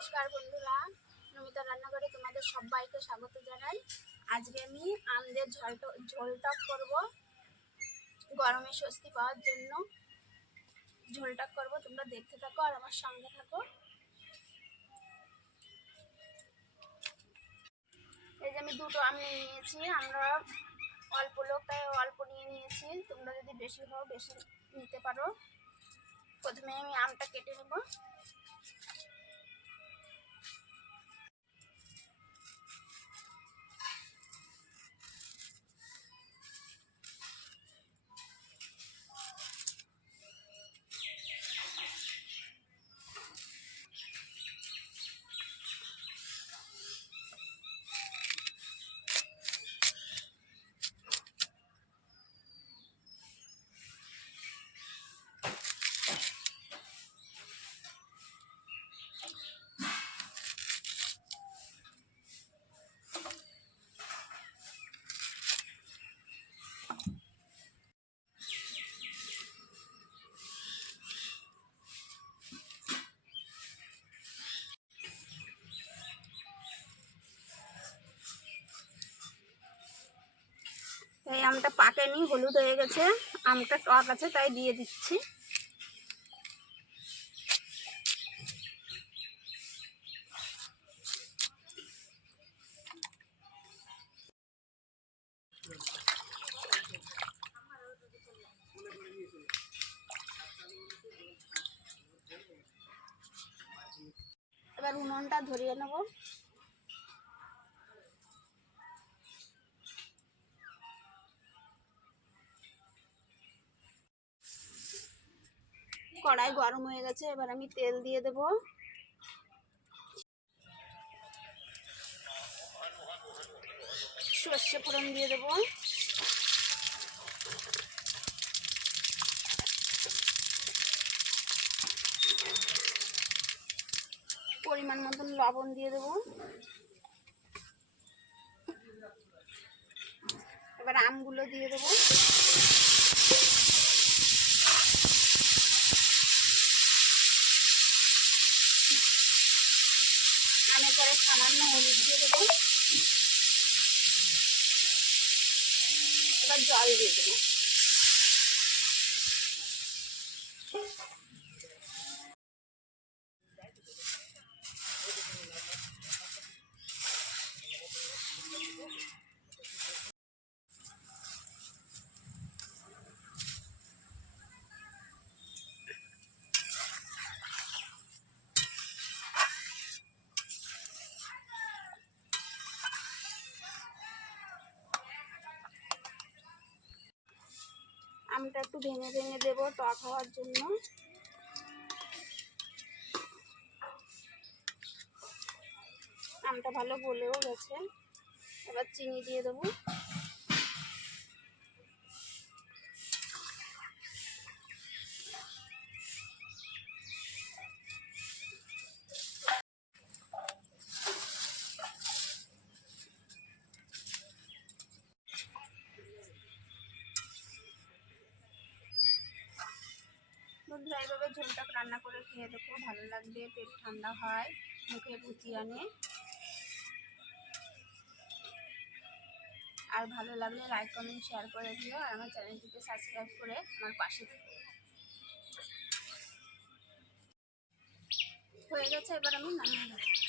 নমস্কার বন্ধুরা, নমিতা রান্নাঘরে তোমাদের সবাইকে স্বাগত জানাই। আজকে আমি আমদের ঝোলটক করব। গরমে স্বস্তি পাওয়ার জন্য ঝোলটক করব। তোমরা দেখতে থাকো আর আমার সঙ্গে থাকো। এই যে আমি দুটো আম নিয়েছি, আমরা অল্প লোক তাই অল্প নিয়েছি। তোমরা যদি বেশি হও বেশি নিতে পারো। প্রথমে আমি আমটা কেটে নেব। এই আমটা পাকেনি, হলুদ হয়ে গেছে, আমটা টক আছে তাই দিয়ে দিচ্ছি। এবার উনুনটা ধরিয়ে নেব। কড়াই গরম হয়ে গেছে, এবার আমি তেল দিয়ে দেব। সর্ষে ফোড়ন দিয়ে দেব। পরিমাণ মতন লবণ দিয়ে দেব। এবার আমগুলো দিয়ে দেব। আমের পরে সামান্য হলুদ দিয়ে দেব। এবার জল দিয়ে দেব। আমটা একটু ভেঙে ভেঙে দেবো টক হওয়ার জন্য। আমটা ভালো গলেও গেছে, এবার চিনি দিয়ে দেবো। বন্ধুরা এইভাবে ঝোলটা রান্না করে খেয়ে দেখো, ভালো লাগবে, পেট ঠান্ডা হয়, মুখে রুচি আনে। আর ভালো লাগলে লাইক কমেন্ট শেয়ার করে দিও, আর আমার চ্যানেলটিকে সাবস্ক্রাইব করে আমার পাশে হয়ে গেছে। এবার আমি নামিয়ে দেবো।